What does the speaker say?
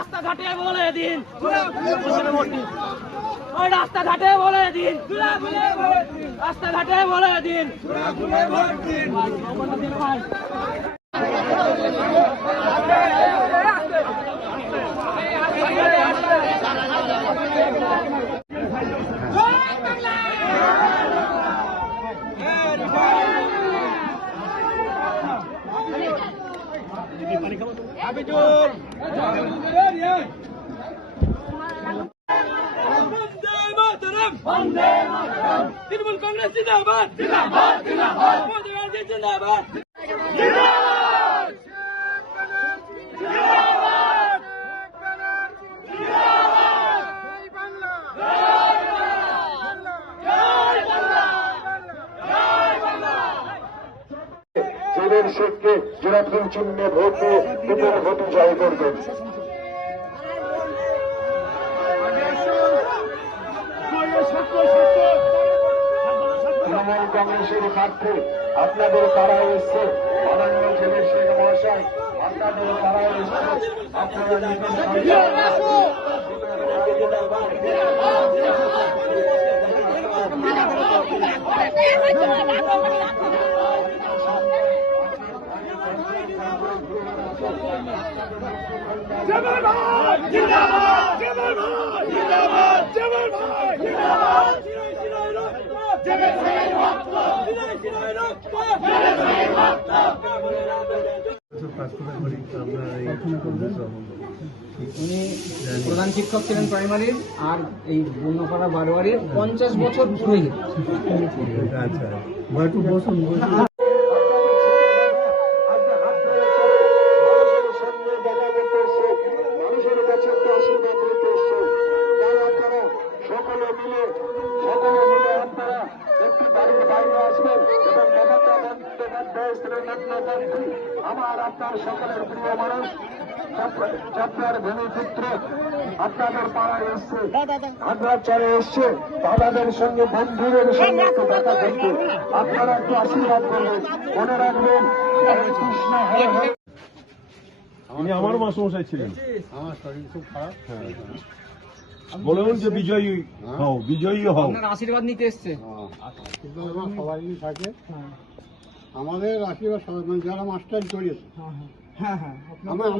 রাস্তাঘাটে বলে দিন, রাস্তাঘাটে বলে দিন, রাস্তাঘাটে বলে দিন। তৃণমূল কংগ্রেস জিন্দাবাদ, জিন্দাবাদ, জিন্দাবাদ, মোদি জিন্দাবাদ, জিন্দাবাদ, জিন্দাবাদ, জিন্দাবাদ, জয় বাংলা, জয় বাংলা, জয় বাংলা, জয় বাংলা। জেলের শেখকে জেরাফিন চিহ্নে ভোট দিয়ে বিপুল ভোটে জয় করবেন। তৃণমূল কংগ্রেসের প্রার্থী আপনাদের তারাও এসছে, মাননীয় জেলের শেখ মহাশয় আপনাদের তারাও এসছে, আপনারা উনি প্রধান শিক্ষক ছিলেন প্রাইমারির, আর এই বন্যপাড়া বারোয়ারির 50 বছর ঘুরে গেছে। মানুষের কাছে একটা আশীর্বাদ নিতে এসছে, তাই আপনারা সকলে মিলে আপনারা একটি বাড়ির বাইরে আসবেন এবং মমতা বন্দ্যোপাধ্যায় শ্রীমন্ত্রী আমার আপনার সকলের প্রিয় মানুষ চাপড়ার ভূমিপুত্র আপনাদের পাড়ায় এসছে, আগ্রাচারে এসছে, দাদাদের সঙ্গে বন্ধুদের সঙ্গে একটু দেখা করতে আপনারা একটু আশীর্বাদ করবেন। মনে রাখবেন কৃষ্ণ হরে হরে। উনি আমার মাসমশাই ছিলেন। আমার শরীর খুব খারাপ, বলুন যে বিজয়ী হও, বিজয়ী হও। আশীর্বাদ নিতে এসছে। সবাই থাকে আমাদের আশীর্বাদ, সবাই যারা মাস্টার করেছে হ্যাঁ হ্যাঁ আমার